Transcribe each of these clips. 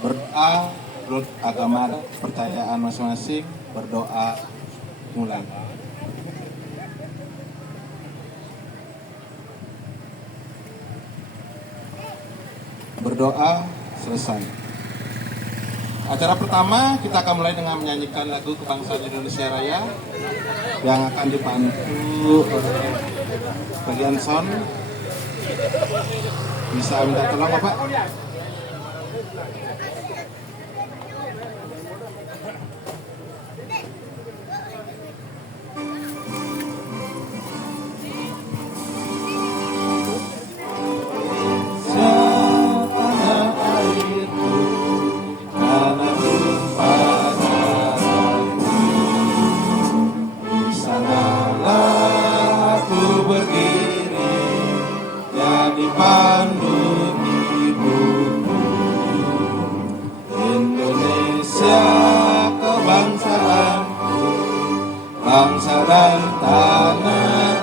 Berdoa menurut agama kepercayaan masing-masing. Berdoa mulai. Berdoa selesai. Acara pertama kita akan mulai dengan menyanyikan lagu Kebangsaan Indonesia Raya yang akan dibantu oleh bagian sound. Bisa minta tolong Bapak? Bangsa dan tanah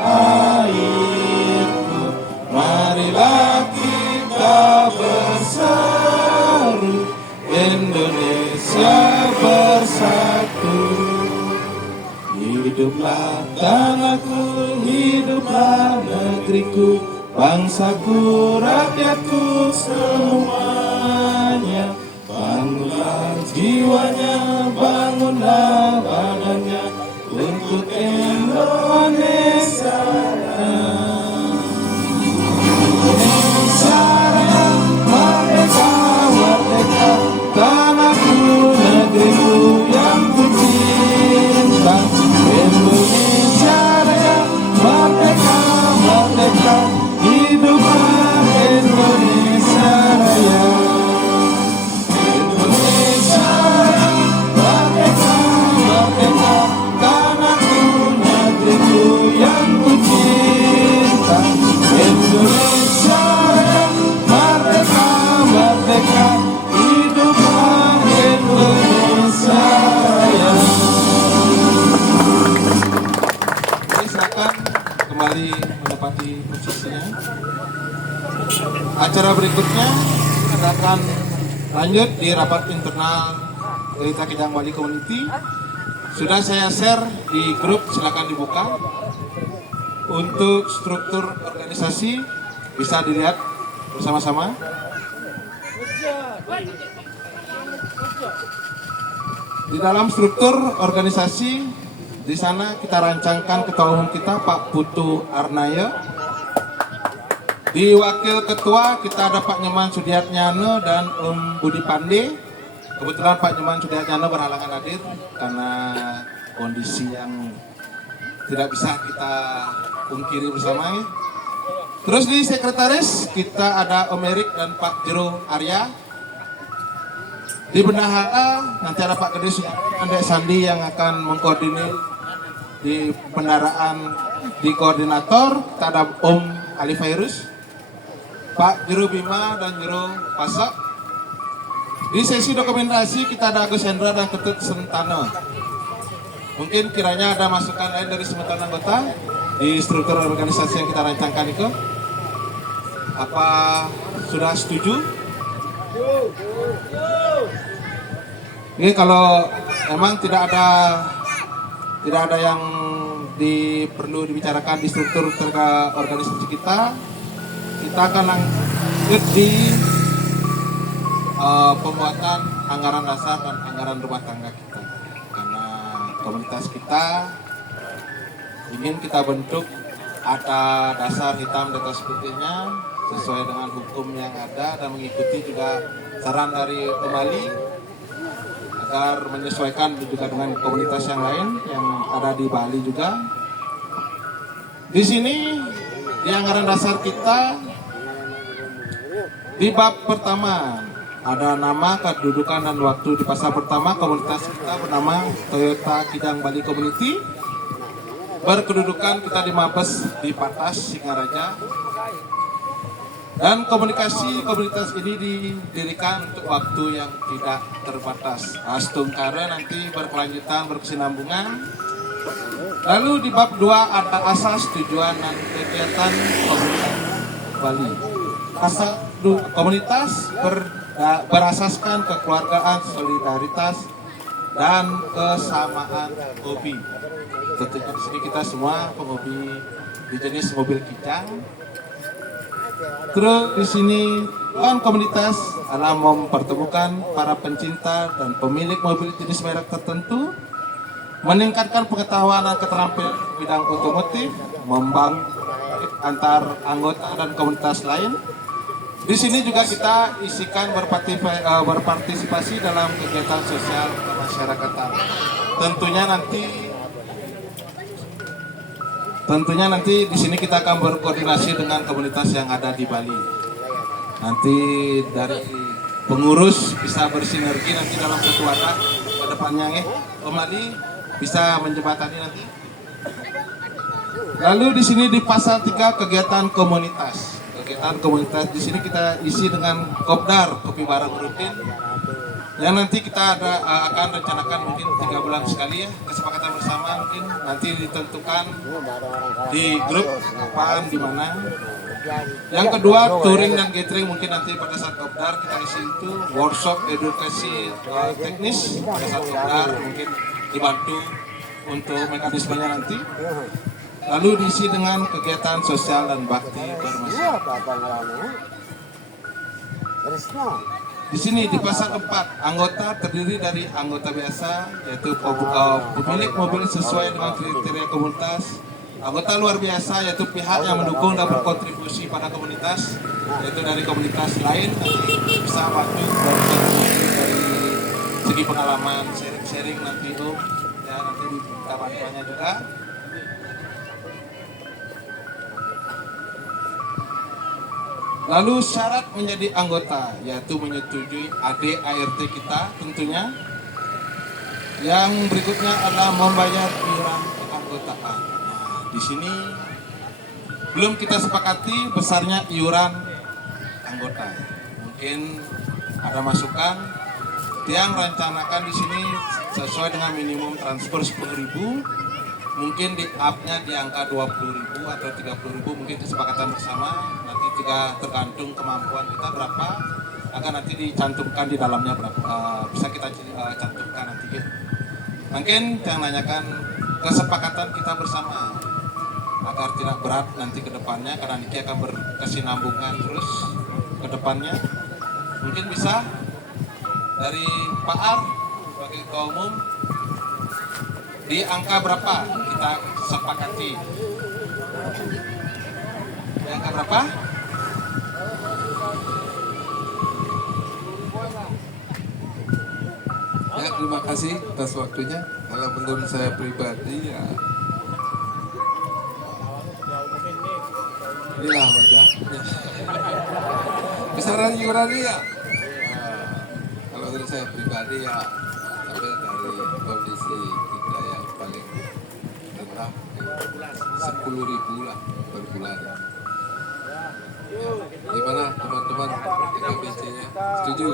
airku, marilah kita bersatu, Indonesia bersatu. Hiduplah tanahku, hiduplah negeriku, bangsaku, rakyatku semuanya. Bangunlah jiwanya, bangunlah badannya, untuk Indonesia. Indonesia Raya, merdeka, merdeka, tanahku, negeriku yang ku cinta. Indonesia Raya, merdeka, merdeka, hiduplah Indonesia Raya. Indonesia Raya, merdeka, merdeka, yang ku cinta. Indonesia Raya, merdeka, merdeka, hiduplah Indonesia Raya. Oke, silakan kembali menempati posisinya. Acara berikutnya kita akan lanjut di rapat internal Gerita Kijang Bali Community. Sudah saya share di grup, silakan dibuka. Untuk struktur organisasi bisa dilihat bersama-sama. Di dalam struktur organisasi, di sana kita rancangkan ketua umum kita Pak Putu Arnaya. Di wakil ketua kita ada Pak Nyoman Sudiatnyana dan Budi Pande. Kebetulan Pak Nyoman Sudiatnyana berhalangan hadir karena kondisi yang tidak bisa kita pungkiri bersama. Terus di sekretaris kita ada Om Erik dan Pak Jero Arya. Di bendahara nanti ada Pak Gede Andek Sandi yang akan mengkoordinir di pendaraan. Di koordinator kita ada Om Ali Fairus, Pak Jero Bima dan Jero Pasak. Di sesi dokumentasi kita ada Agus Hendra dan Ketut Sentana. Mungkin kiranya ada masukan lain dari semeton anggota di struktur organisasi yang kita rancangkan itu. Apa sudah setuju? Ini kalau memang tidak ada yang perlu dibicarakan di struktur organisasi kita akan lanjut di pembuatan anggaran dasar dan anggaran rumah tangga kita. Karena komunitas kita ingin kita bentuk ada dasar hitam di atas putihnya sesuai dengan hukum yang ada dan mengikuti juga saran dari Omali agar menyesuaikan juga dengan komunitas yang lain yang ada di Bali juga. Di sini di anggaran dasar kita di bab pertama ada nama, kedudukan, dan waktu. Di pasal pertama, komunitas kita bernama Toyota Kijang Bali Community. Berkedudukan kita di Mabes di Patas, Singaraja. Dan komunitas ini didirikan untuk waktu yang tidak terbatas. Astungkara nanti berkelanjutan, berkesinambungan. Lalu di bab 2 ada asas, tujuan, dan kegiatan komunitas Bali. Asal komunitas berasaskan kekeluargaan, solidaritas, dan kesamaan hobi. Tentunya di sini kita semua penghobi di jenis mobil kijang. Terus di sini komunitas adalah mempertemukan para pencinta dan pemilik mobil jenis merek tertentu, meningkatkan pengetahuan dan keterampilan bidang otomotif, membangun antar anggota dan komunitas lain. Di sini juga kita isikan berpartisipasi dalam kegiatan sosial kemasyarakatan. Tentunya nanti di sini kita akan berkoordinasi dengan komunitas yang ada di Bali. Nanti dari pengurus bisa bersinergi nanti dalam satu wadah ke depannya kembali bisa menjembatani nanti. Lalu di sini di pasal 3 kegiatan komunitas. Kegiatan komunitas di sini kita isi dengan kopdar, kopi bareng rutin. Yang nanti kita akan rencanakan mungkin 3 bulan sekali ya, kesepakatan bersama mungkin nanti ditentukan di grup apaan di mana. Yang kedua touring dan gathering mungkin nanti pada saat kopdar kita isi itu workshop edukasi teknis pada saat kopdar mungkin dibantu untuk mekanismenya nanti. Lalu diisi dengan kegiatan sosial dan bakti bermasyarakat. Di sini di pasal 4, anggota terdiri dari anggota biasa, yaitu pemilik mobil sesuai dengan kriteria komunitas, anggota luar biasa, yaitu pihak yang mendukung dan berkontribusi pada komunitas, yaitu dari komunitas lain, nanti bisa bantu dari segi pengalaman, sharing nanti itu, ya nanti kita bantuannya juga. Lalu syarat menjadi anggota yaitu menyetujui AD/ART kita tentunya. Yang berikutnya adalah membayar iuran keanggotaan. Nah, di sini belum kita sepakati besarnya iuran anggota. Mungkin ada masukan yang rencanakan di sini sesuai dengan minimum transfer 10.000. Mungkin di up-nya di angka 20.000 atau 30.000 mungkin kesepakatan bersama. Nanti juga tergantung kemampuan kita berapa akan nanti dicantumkan di dalamnya berapa bisa kita cantumkan nanti gitu. Mungkin yang nanyakan kesepakatan kita bersama agar tidak berat nanti ke depannya karena Niki akan berkesinambungan terus ke depannya. Mungkin bisa dari Pak Ar sebagai ketua umum di angka berapa kita sepakati? Di angka berapa? Ya, terima kasih atas waktunya. Kalau menurut saya pribadi ya inilah wajahnya. Besaran iuran ya. Kalau dari saya pribadi ya sampai dari kondisi kita yang paling rendah 10.000 lah per bulan. Ya. Gimana teman-teman KBC-nya? Setuju?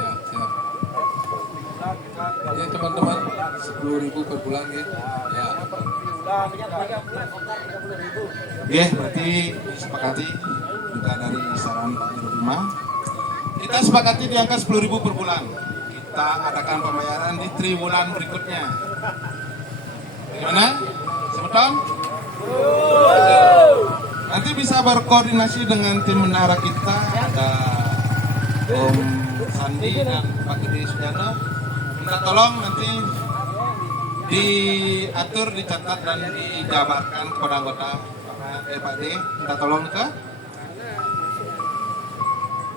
Ya, siap. Ya teman-teman, 10.000 per bulan ya. Ya. Oke, berarti disepakati juga dari saran Pak Dirima. Kita sepakati di angka 10.000 per bulan. Kita adakan pembayaran di triwulan berikutnya. Gimana? Sebetul? Nanti bisa berkoordinasi dengan tim menara kita. Ada Om Sandi dan Pak Gede Sudana. Minta tolong nanti diatur, dicatat dan dijabarkan kepada anggota Pak D. Minta tolong ke.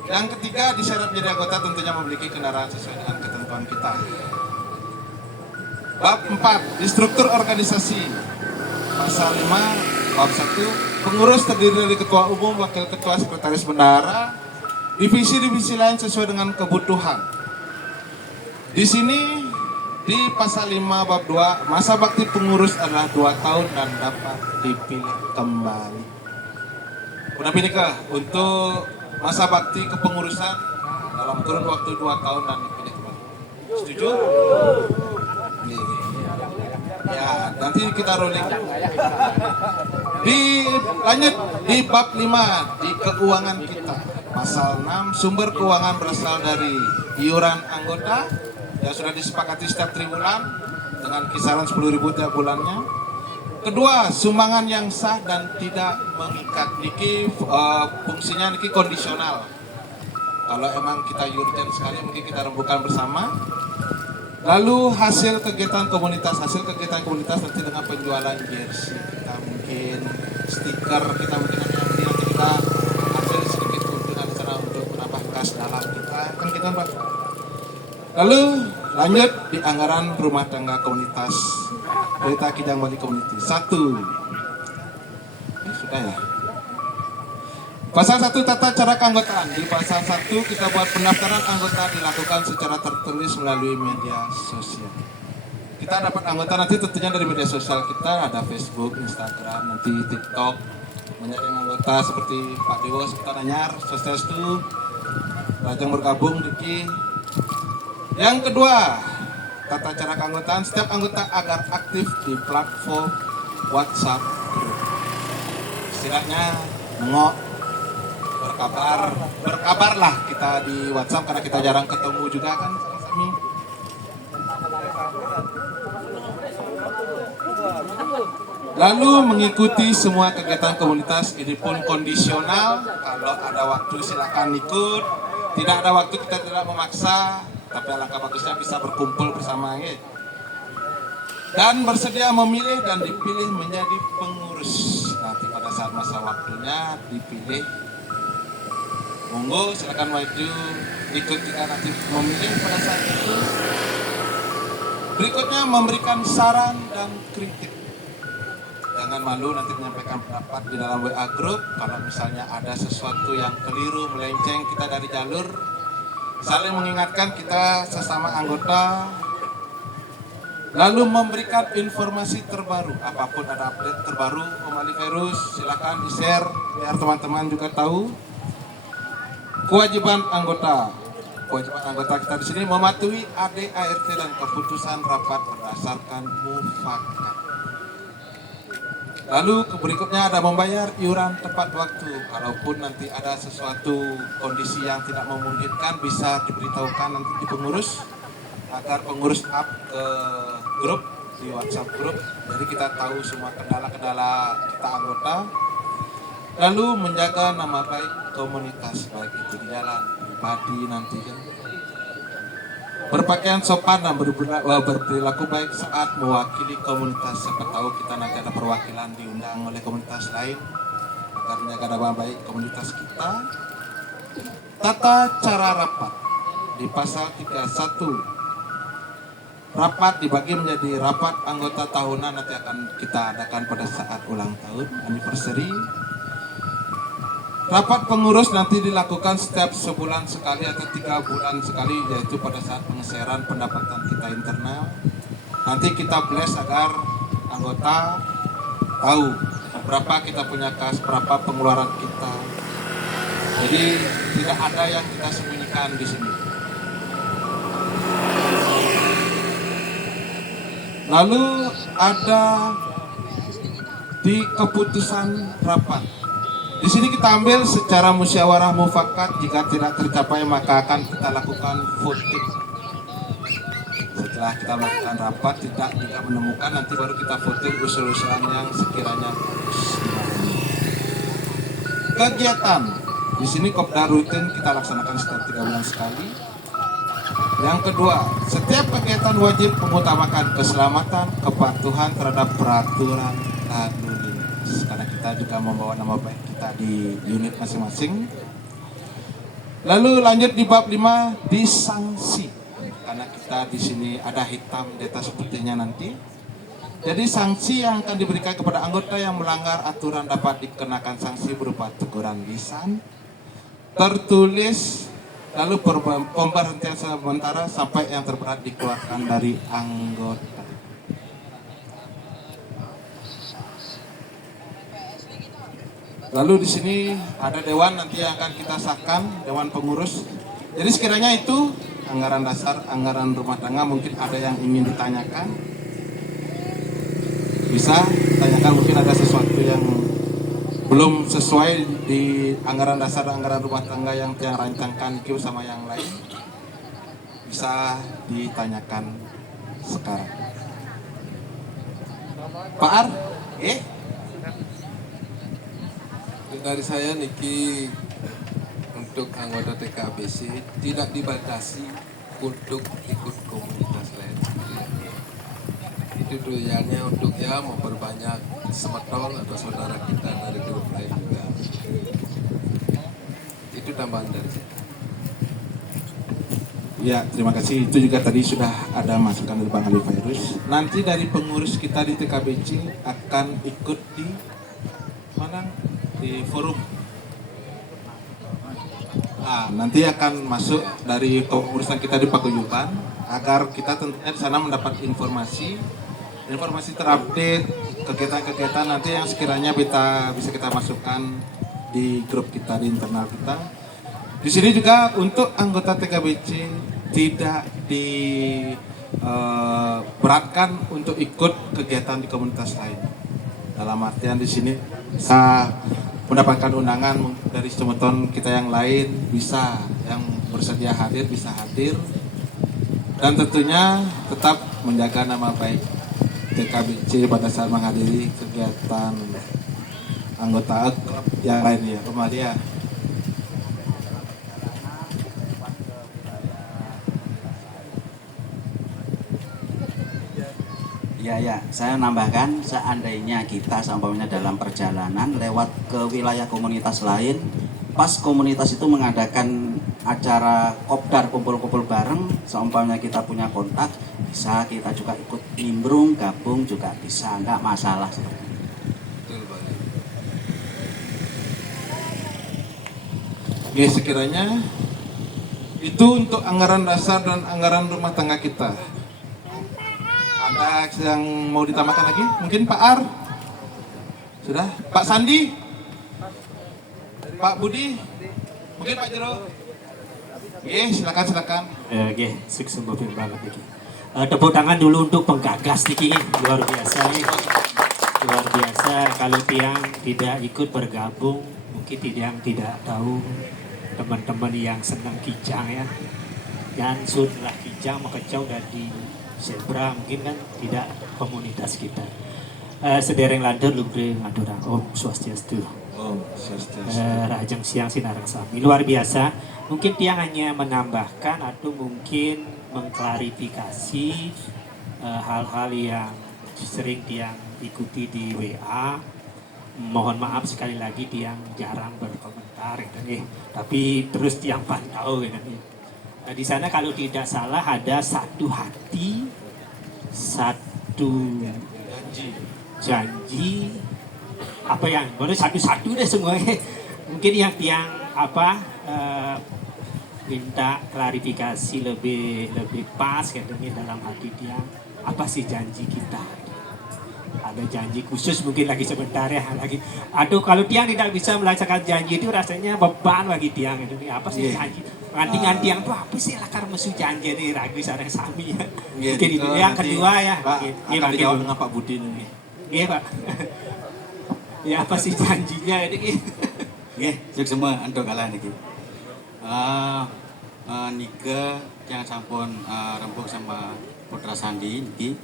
Yang ketiga, di syarat menjadi anggota tentunya memiliki kendaraan sesuai dengan ketentuan kita. Bab 4, di struktur organisasi. Pasal 5, bab 1, pengurus terdiri dari ketua umum, wakil ketua, sekretaris bendahara, divisi-divisi lain sesuai dengan kebutuhan. Di sini di pasal 5 bab 2, masa bakti pengurus adalah 2 tahun dan dapat dipilih kembali. Udah pilih ke untuk masa bakti kepengurusan dalam kurun waktu 2 tahun dan dipilih kembali. Setuju? Iya. Ya, nanti kita rolling. Lanjut di bab 5 di keuangan kita. Pasal 6, sumber keuangan berasal dari iuran anggota yang sudah disepakati setiap triwulan dengan kisaran 10.000 tiap bulannya. Kedua, sumbangan yang sah dan tidak mengikat. Niki fungsinya niki kondisional. Kalau emang kita urgent sekali mungkin kita rembukan bersama. Lalu hasil kegiatan komunitas nanti dengan penjualan jersey, kita mungkin stiker, kita mungkin nanti kita ambil sedikit keuntungan di sana untuk menambah kas dalam kita, kan kita Pak. Lalu lanjut di anggaran rumah tangga komunitas Pelita Kijang Bali Community 1. Sudah ya. Pasal 1 tata cara keanggotaan. Di pasal 1 kita buat pendaftaran anggota dilakukan secara tertulis melalui media sosial. Kita dapat anggota nanti tentunya dari media sosial kita, ada Facebook, Instagram, nanti TikTok. Menyaring anggota seperti Pak Dewo, Sekta Nanyar, Swastiastu, Rajang bergabung, Diki. Yang kedua, tata cara keanggotaan. Setiap anggota agar aktif di platform WhatsApp group. Istilahnya berkabarlah kita di WhatsApp karena kita jarang ketemu juga kan kami. Lalu mengikuti semua kegiatan komunitas, ini pun kondisional. Kalau ada waktu silakan ikut, tidak ada waktu kita tidak memaksa, tapi alangkah bagusnya bisa berkumpul bersama ya. Dan bersedia memilih dan dipilih menjadi pengurus. Nanti pada saat masa waktunya dipilih. Monggo silakan maju ikut kita nanti memilih pada saat itu. Berikutnya memberikan saran dan kritik. Jangan malu nanti menyampaikan pendapat di dalam WA group. Kalau misalnya ada sesuatu yang keliru, melenceng kita dari jalur, saling mengingatkan kita sesama anggota. Lalu memberikan informasi terbaru, apapun ada update terbaru kembali virus, silakan di-share biar teman-teman juga tahu. Kewajiban anggota kita di sini mematuhi ADART dan keputusan rapat berdasarkan mufakat. Lalu berikutnya ada membayar iuran tepat waktu. Kalaupun nanti ada sesuatu kondisi yang tidak memungkinkan bisa diberitahukan nanti di pengurus agar pengurus up ke grup di WhatsApp grup. Jadi kita tahu semua kendala-kendala kita anggota. Lalu menjaga nama baik komunitas, baik itu di jalan, pribadi nanti kan. Berpakaian sopan dan berperilaku baik saat mewakili komunitas. Siapa tahu kita nanti ada perwakilan diundang oleh komunitas lain agar menjaga nama baik komunitas kita. Tata cara rapat di pasal 31. Rapat dibagi menjadi rapat anggota tahunan nanti akan kita adakan pada saat ulang tahun, anniversary. Rapat pengurus nanti dilakukan setiap sebulan sekali atau 3 bulan sekali, yaitu pada saat pengesaran pendapatan kita internal. Nanti kita bless agar anggota tahu berapa kita punya kas, berapa pengeluaran kita. Jadi tidak ada yang kita sembunyikan di sini. Lalu ada di keputusan rapat. Di sini kita ambil secara musyawarah mufakat. Jika tidak tercapai maka akan kita lakukan voting. Setelah kita melakukan rapat tidak menemukan, nanti baru kita voting usul-usulan yang sekiranya bagus. Kegiatan di sini kopdar rutin kita laksanakan setiap 3 bulan sekali. Yang kedua, setiap kegiatan wajib mengutamakan keselamatan, kepatuhan terhadap peraturan lalu lintas. Karena kita juga membawa nama baik kita di unit masing-masing. Lalu lanjut di bab 5, disanksi. Karena kita di sini ada hitam di atas putihnya nanti. Jadi sanksi yang akan diberikan kepada anggota yang melanggar aturan dapat dikenakan sanksi berupa teguran lisan, tertulis, lalu pemberhentian sementara sampai yang terberat dikeluarkan dari anggota. Lalu di sini ada dewan nanti yang akan kita sahkan, dewan pengurus. Jadi sekiranya itu anggaran dasar, anggaran rumah tangga, mungkin ada yang ingin ditanyakan, bisa tanyakan, mungkin ada sesuatu yang belum sesuai di anggaran dasar, anggaran rumah tangga yang rancangkan Q sama yang lain, bisa ditanyakan sekarang. Pak Ar, Dari saya Niki, untuk anggota TKBC tidak dibatasi untuk ikut komunitas lain. Itu tujuannya untuk ya memperbanyak semeton atau saudara kita dari grup lain juga. Itu tambahan dari saya. ya terima kasih. Itu juga tadi sudah ada masukan dari Bang Ali Fairuz. Nanti dari pengurus kita di TKBC akan ikut di mana? Di forum. Nanti akan masuk dari pengurusan kita di Paguyuban agar kita tentunya di sana mendapat informasi terupdate, kegiatan-kegiatan nanti yang sekiranya bisa kita masukkan di grup kita, di internal kita. Di sini juga untuk anggota TKBC tidak diberatkan untuk ikut kegiatan di komunitas lain. Dalam artian di sini bisa mendapatkan undangan dari semeton kita yang lain, bisa yang bersedia hadir bisa hadir, dan tentunya tetap menjaga nama baik TKBC pada saat menghadiri kegiatan anggota klub yang lain ya, Om Adia. Ya, saya nambahkan, seandainya kita seumpamanya dalam perjalanan lewat ke wilayah komunitas lain, pas komunitas itu mengadakan acara kopdar kumpul-kumpul bareng, seumpamanya kita punya kontak, bisa kita juga ikut nimbrung, gabung juga bisa, enggak masalah. Betul banget. Ya, sekiranya itu untuk anggaran dasar dan anggaran rumah tangga kita. Ada yang mau ditambahkan lagi? Mungkin Pak Ar? Sudah? Pak Sandi? Pak Budi? Mungkin Pak Jero? Silakan. Oke, sukses banget iki. Tepuk tangan dulu untuk penggagas niki, luar biasa nih. Luar biasa. Kalau tiang tidak ikut bergabung, mungkin tiang tidak tahu teman-teman yang senang kijang ya. Dan sudah kijang makecau dari zebra mungkin kan tidak komunitas kita. Sedereng lantur lubre ngadura Om Swastiastu. Rajang siang sinarang sami. Luar biasa. Mungkin dia hanya menambahkan atau mungkin mengklarifikasi hal-hal yang sering dia ikuti di WA. Mohon maaf sekali lagi dia jarang berkomentar gitu, tapi terus tiang pantau gitu. Nah, di sana kalau tidak salah ada satu hati, satu janji, apa yang boleh satu-satu deh semuanya. Mungkin yang minta klarifikasi lebih pas katanya dalam hati dia, apa sih janji kita? Ada janji khusus mungkin lagi sebentar ya lagi. Aduh, kalau Tiang tidak bisa melaksanakan janji itu rasanya beban bagi Tiang itu. Apa sih janji? Nganti yang tuh apa sih lakar mesu janji ini ragu sareng sami ya. Mungkin itu yang kedua ya. Ini Pak dijawab dengan Pak Budi ini. Iya Pak. Ya apa sih janjinya ini? Nggih, suk semua antuk kalah niki. Nika yang sampun rembuk sama Putra Sandi niki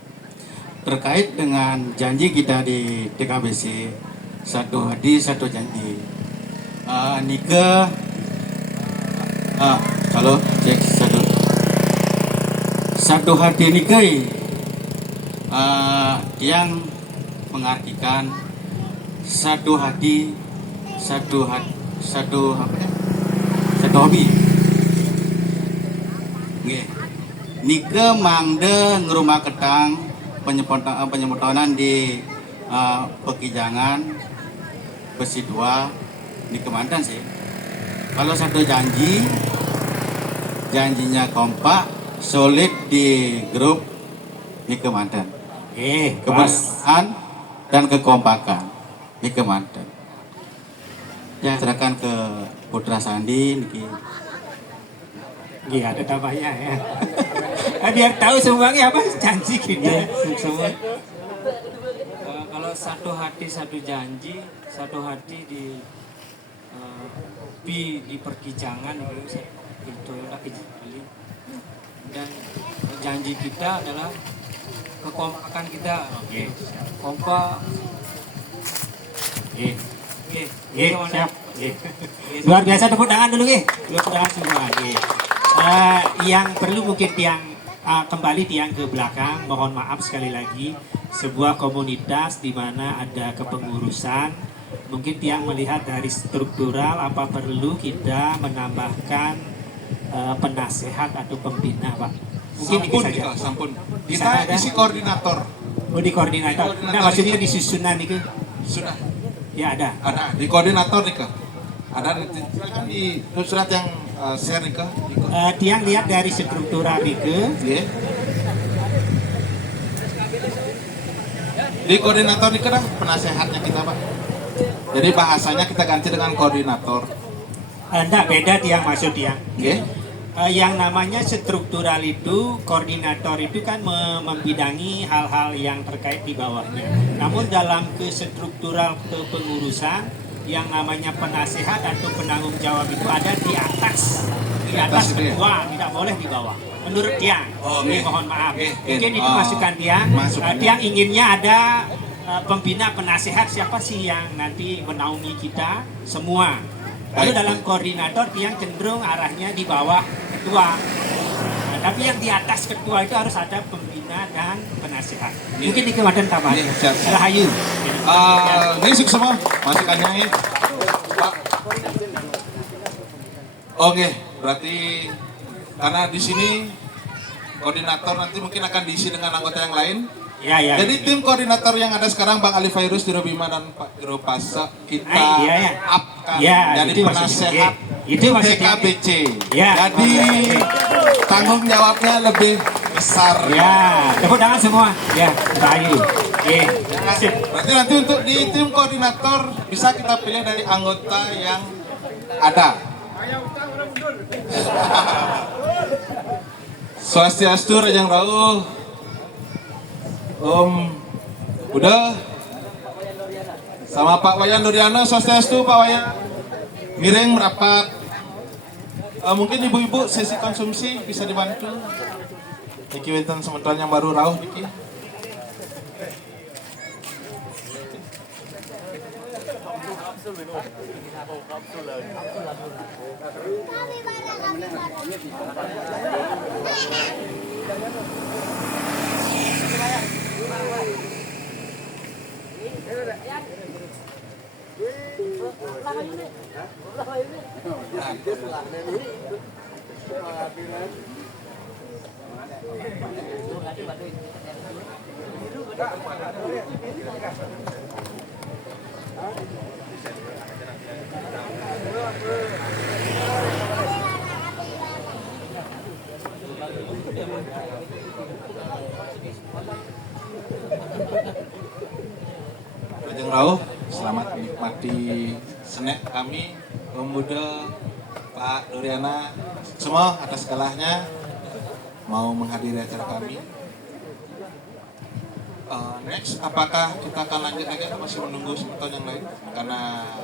terkait dengan janji kita di TKBC, satu hati satu janji. Nika kalau cek satu hati Nika yang mengartikan satu hati satu hobi. Nggih. Nika mangde ngrumah ketang penyepotonan di Pekijangan Besi 2 di Kemantan sih. Kalau satu janjinya kompak, solid di grup di Kemantan. Kebersamaan dan kekompakan di Kemantan. Ya, serahkan ke Putra Sandi niki. Iya, ada tambahnya ya. Biar tahu semuanya apa janji kita semua. Kalau satu hati satu janji, satu hati di perkijangan itu kali. Dan janji kita adalah kekompakan kita. Oke. Kompak. Oke. Oke. Siap. Luar biasa, tepuk tangan dulu tepuk tangan semua. Yang perlu mungkin tiang kembali tiang ke belakang, mohon maaf sekali lagi, sebuah komunitas di mana ada kepengurusan, mungkin tiang melihat dari struktural apa perlu kita menambahkan penasehat atau pembina, Pak. Mungkin Sampun saja. Nika, sampun. Di Kita sana ada? isi koordinator. Oh, di koordinator. Nah, maksudnya di susunan itu Sudah ya ada. ada di koordinator Nika. Ada di surat yang share Nika. Tiang lihat dari struktural itu. Iya. Di koordinator Nika dah penasehatnya kita Pak. Jadi bahasanya kita ganti dengan koordinator. Enggak, beda tiang maksud tiang. Oke. Yang namanya struktural itu, koordinator itu kan membidangi hal-hal yang terkait di bawahnya. Namun dalam kestruktural kepengurusan, yang namanya penasehat atau penanggung jawab itu ada di atas itu ya? ketua, tidak boleh di bawah. Menurut tiang, Oh, ini oke. mohon maaf. Oke, Mungkin itu oh, masukan tiang. masukan. Tiang inginnya ada pembina penasehat, siapa sih yang nanti menaungi kita semua. Lalu Baik. dalam koordinator tiang cenderung arahnya di bawah ketua. Nah, tapi yang di atas ketua itu harus ada pembina dan penasehat. Mungkin di Kewadan tambah. Iya, siap. Rahayu. Ini semua masukannya ini. Pak. Oke, berarti karena di sini koordinator nanti mungkin akan diisi dengan anggota yang lain. Ya. Jadi tim koordinator yang ada sekarang Bang Ali Fairuz, Diro Bima dan Pak Diro Pasa kita Iya. upkan Ya, jadi itu maksudnya. penasehat Itu maksudnya. TKBC. Ya. Jadi tanggung jawabnya lebih besar. Ya, tepuk tangan semua. Ya, Rahayu. Sip. Berarti nanti untuk di tim koordinator bisa kita pilih dari anggota yang ada. Swastiastu Rajang Rauh. Udah sama Pak Wayan Duriano, Swastiastu Pak Wayan. Miring merapat. Mungkin ibu-ibu sesi konsumsi bisa dibantu. Niki Winton sementara yang baru rauh Niki. Rajang Rauh, selamat menikmati snack kami, pemuda Pak Duriana, semua atas segalanya mau menghadiri acara kami. Next, apakah kita akan lanjut lagi atau masih menunggu sebentar yang lain? Karena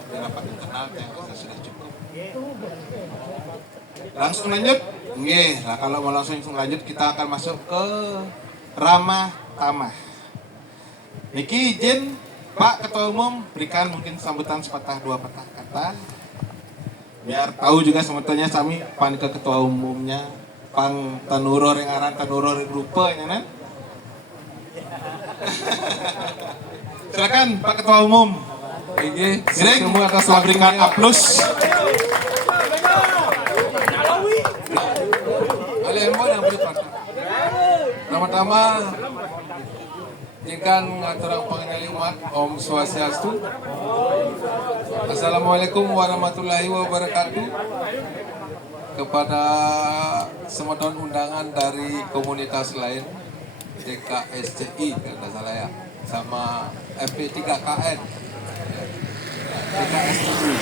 di rapat internal yang kita sudah cukup. Langsung lanjut? Nggih, lah kalau mau langsung lanjut kita akan masuk ke ramah tamah. Niki izin Pak Ketua Umum berikan mungkin sambutan sepatah dua patah kata. Biar tahu juga sebetulnya kami pan ke Ketua Umumnya pang tanuror yang aran tanuror rupanya kan. Silakan Pak Ketua Umum. Ini Semua atas berikan aplaus. Alemon yang berpatah. Pertama-tama ikan ngaturang pengendali umat Om Swastiastu. Assalamualaikum warahmatullahi wabarakatuh. Kepada semeton undangan dari komunitas lain DKSCI kalau tidak salah ya, sama FP3KN DKSCI.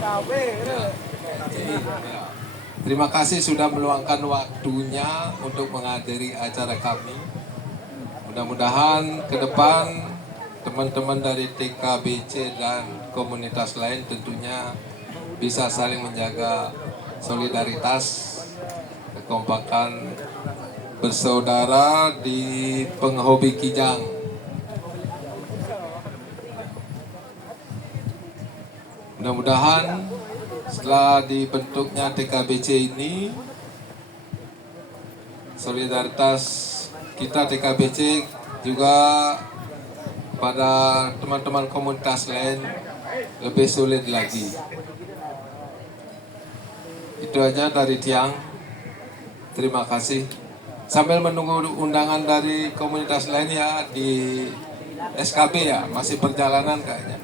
Jadi, terima kasih sudah meluangkan waktunya untuk menghadiri acara kami. Mudah-mudahan ke depan teman-teman dari TKBC dan komunitas lain tentunya bisa saling menjaga solidaritas, kekompakan bersaudara di penghobi kijang. Mudah-mudahan setelah dibentuknya TKBC ini, solidaritas kita TKBC juga pada teman-teman komunitas lain lebih sulit lagi. Itu aja dari Tiang. Terima kasih. Sambil menunggu undangan dari komunitas lain ya di SKB ya, masih perjalanan kayaknya.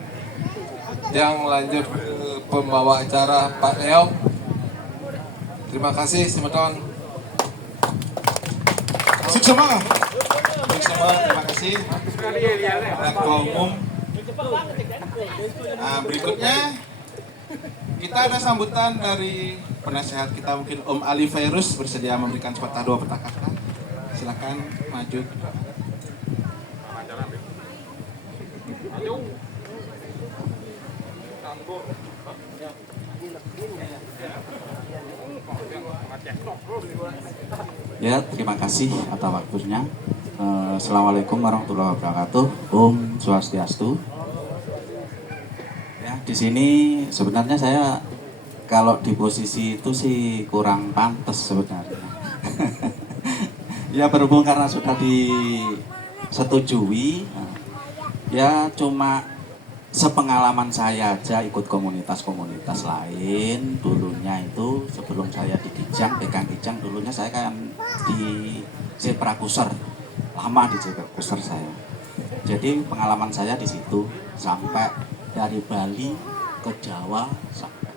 Yang lanjut ke pembawa acara Pak Leo. Terima kasih teman-teman. Sama. Terima kasih. Ketua Umum. Nah, berikutnya kita ada sambutan dari penasehat kita, mungkin Om Ali Virus bersedia memberikan sepatah dua patah kata. Silakan maju. Ya, terima kasih atas waktunya. Assalamualaikum warahmatullahi wabarakatuh. Om Swastiastu. Ya, di sini sebenarnya saya kalau di posisi itu sih kurang pantas sebenarnya. Ya, berhubung karena sudah disetujui, ya cuma sepengalaman saya aja ikut komunitas-komunitas lain. Dulunya itu sebelum saya di Kijang, pegang Kijang, dulunya saya kan di Zebrakuser, lama di Zebrakuser saya. Jadi pengalaman saya di situ sampai dari Bali ke Jawa sampai.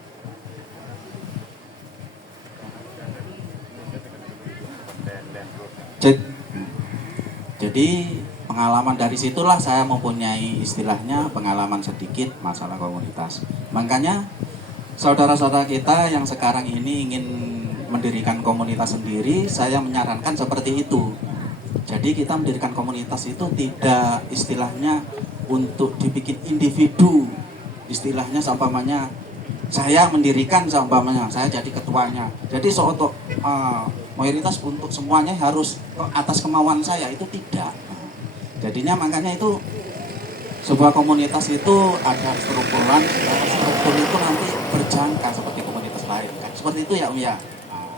Jadi pengalaman dari situlah saya mempunyai istilahnya pengalaman sedikit masalah komunitas. Makanya saudara-saudara kita yang sekarang ini ingin mendirikan komunitas sendiri, saya menyarankan seperti itu. Jadi kita mendirikan komunitas itu tidak istilahnya untuk dibikin individu. Istilahnya seumpamanya saya mendirikan, seumpamanya saya jadi ketuanya. Jadi untuk mayoritas untuk semuanya harus atas kemauan saya, itu tidak. Jadinya makanya itu sebuah komunitas itu ada strukturan, struktur itu nanti berjangka seperti komunitas lain kan. Seperti itu ya Om ya.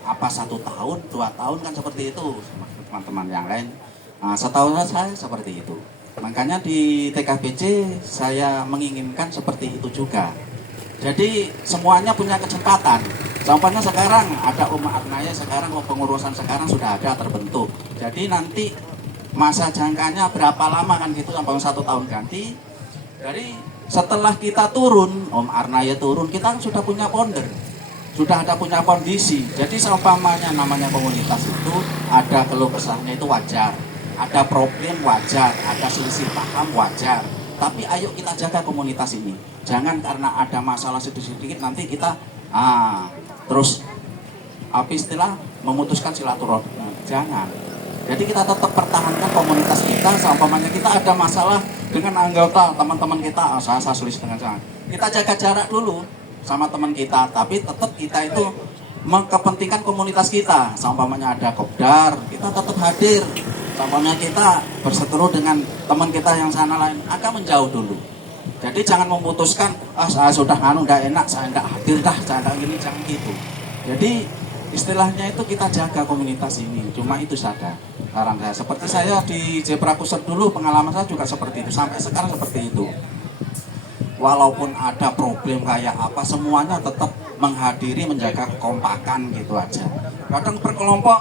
Apa 1 tahun, 2 tahun kan seperti itu teman-teman yang lain. Setahun saya seperti itu. Makanya di TKBC saya menginginkan seperti itu juga. Jadi semuanya punya kecepatan. Contohnya sekarang ada Om Arnaya, sekarang pengurusan sekarang sudah ada terbentuk. Jadi nanti masa jangkanya berapa lama kan gitu, sampai 1 tahun ganti. Jadi setelah kita turun, Om Arnaya turun, kita sudah punya founder, sudah ada punya kondisi. Jadi seumpamanya namanya komunitas itu ada keluh kesahnya itu wajar, ada problem wajar, ada selisih paham wajar. Tapi ayo kita jaga komunitas ini. Jangan karena ada masalah sedikit-sedikit nanti kita terus apa istilah memutuskan silaturahmi. Jangan. Jadi kita tetap pertahankan komunitas kita, seumpamanya kita ada masalah dengan anggota teman-teman kita, saya selisih dengan saya. Kita jaga jarak dulu sama teman kita, tapi tetap kita itu mengepentingkan komunitas kita. Seumpamanya ada kopdar, kita tetap hadir. Seumpamanya kita berseteru dengan teman kita yang sana lain, agak menjauh dulu. Jadi jangan memutuskan, saya sudah udah enak, saya enggak hadir dah, saya enggak gini, jangan gitu. Jadi istilahnya itu kita jaga komunitas ini, cuma itu saja. Saran saya, seperti saya di Zebrakuser dulu, pengalaman saya juga seperti itu, sampai sekarang seperti itu. Walaupun ada problem kayak apa, semuanya tetap menghadiri, menjaga kekompakan gitu aja. Kadang berkelompok,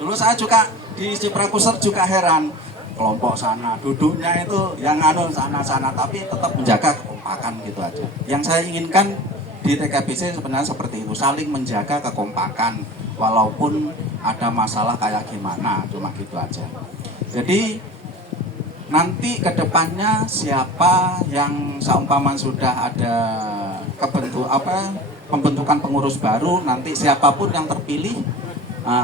dulu saya juga di Zebrakuser juga heran, kelompok sana, duduknya itu yang sana-sana, tapi tetap menjaga kekompakan gitu aja. Yang saya inginkan di TKBC sebenarnya seperti itu, saling menjaga kekompakan, walaupun ada masalah kayak gimana, cuma gitu aja. Jadi nanti kedepannya siapa yang seumpama sudah ada pembentukan pengurus baru, nanti siapapun yang terpilih,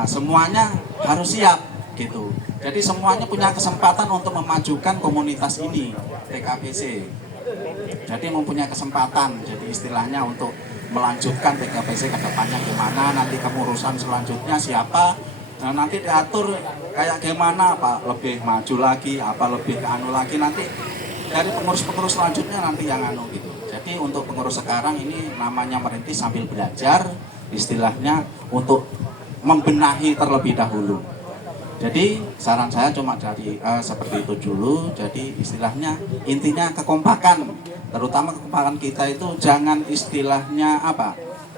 semuanya harus siap gitu. Jadi semuanya punya kesempatan untuk memajukan komunitas ini, TKBC. Jadi mempunyai kesempatan, jadi istilahnya untuk melanjutkan TKBC ke depannya gimana, nanti kepengurusan selanjutnya siapa, nah, nanti diatur kayak gimana, apa lebih maju lagi, apa lebih ke anu lagi, nanti dari pengurus-pengurus selanjutnya nanti yang anu gitu. Jadi untuk pengurus sekarang ini namanya merintis sambil belajar, istilahnya untuk membenahi terlebih dahulu. Jadi saran saya cuma dari seperti itu dulu. Jadi istilahnya intinya kekompakan, terutama kekompakan kita itu jangan istilahnya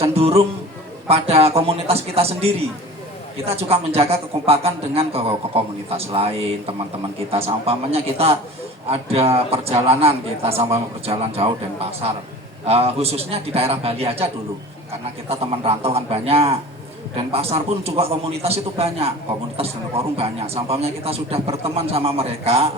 cenderung pada komunitas kita sendiri. Kita juga menjaga kekompakan dengan ke komunitas lain, teman-teman kita. Seumpamanya kita ada perjalanan, kita sama berjalan jauh Denpasar, khususnya di daerah Bali aja dulu, karena kita teman rantau kan banyak. Denpasar pun juga komunitas itu banyak, komunitas dan forum banyak. Seumpamanya kita sudah berteman sama mereka,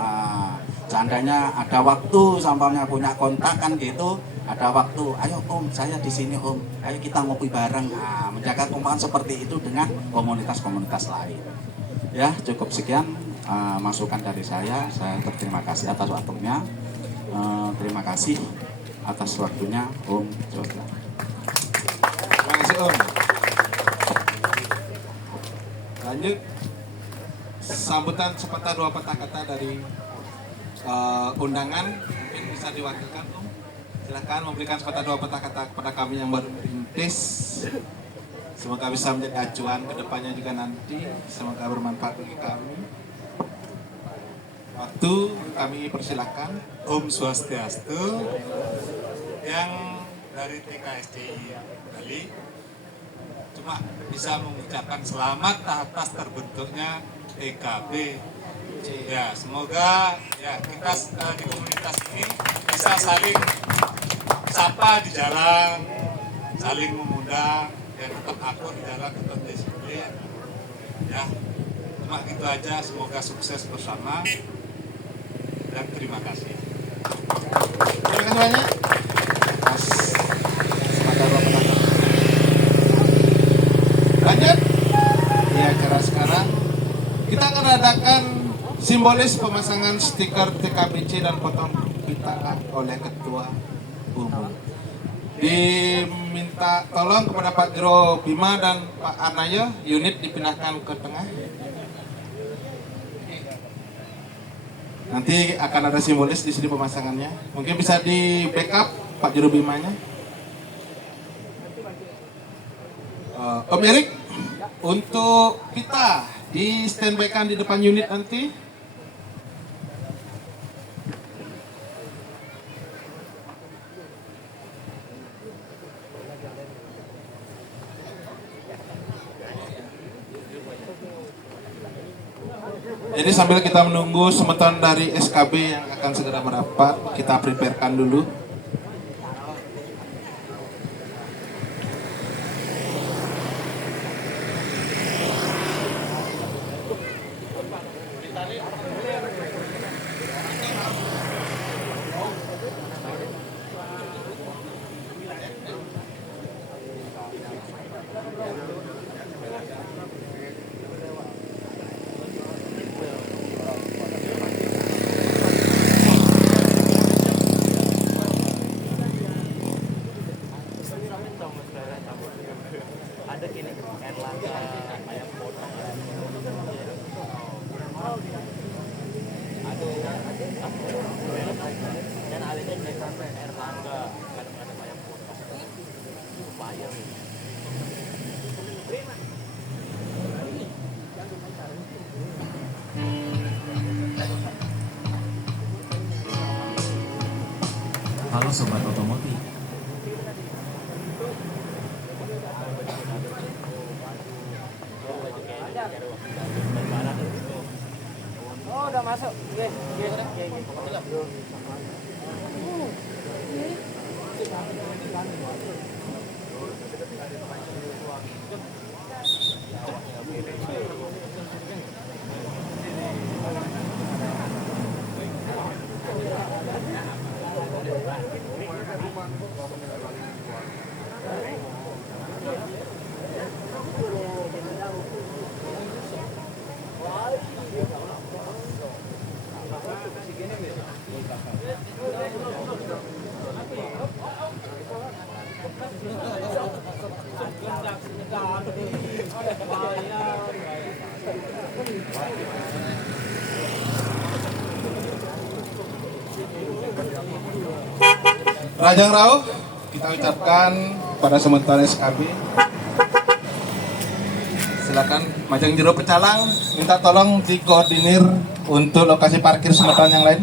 seandainya ada waktu, seumpamanya punya kontak kan gitu, ada waktu, ayo om, saya di sini om, ayo kita ngopi bareng. Menjaga kekompakan seperti itu dengan komunitas-komunitas lain. Ya, cukup sekian masukan dari saya berterima kasih atas waktunya. Terima kasih atas waktunya Om Jodla. Terima kasih Om. Lanjut, sambutan sepatah dua patah kata dari undangan, mungkin bisa diwakilkan Om. Silakan memberikan sepatah dua patah kata kepada kami yang baru merintis. Semoga bisa menjadi acuan ke depannya juga nanti. Semoga bermanfaat bagi kami. Waktu kami persilakan. Om Swastiastu. Yang dari TKSDI Bali cuma bisa mengucapkan selamat atas terbentuknya TKB. Ya, semoga ya kita di komunitas ini bisa saling sapa di jalan, saling mengundang, dan tetap akur di jalan, tetap disiplin. Ya, cuma gitu aja. Semoga sukses bersama dan terima kasih. Terima kasih banyak. Mas, sepatah dua patah kata. Lanjut di acara sekarang kita akan adakan simbolis pemasangan stiker TKBC dan potong pita oleh Ketua Umum. Diminta tolong kepada Pak Giro Bima dan Pak Arnaya, unit dipindahkan ke tengah. Nanti akan ada simbolis di sini pemasangannya. Mungkin bisa di backup Pak Giro Bimanya. Om Erik, untuk kita di standby-kan di depan unit nanti. Jadi sambil kita menunggu semeton dari SKB yang akan segera merapat, kita preparekan dulu. Halo Sobat Otomotif. Oh, udah masuk. Rajang Rauh kita ucapkan pada sementara SKB. Silakan Majang Jero Pecalang minta tolong dikoordinir untuk lokasi parkir semeton yang lain.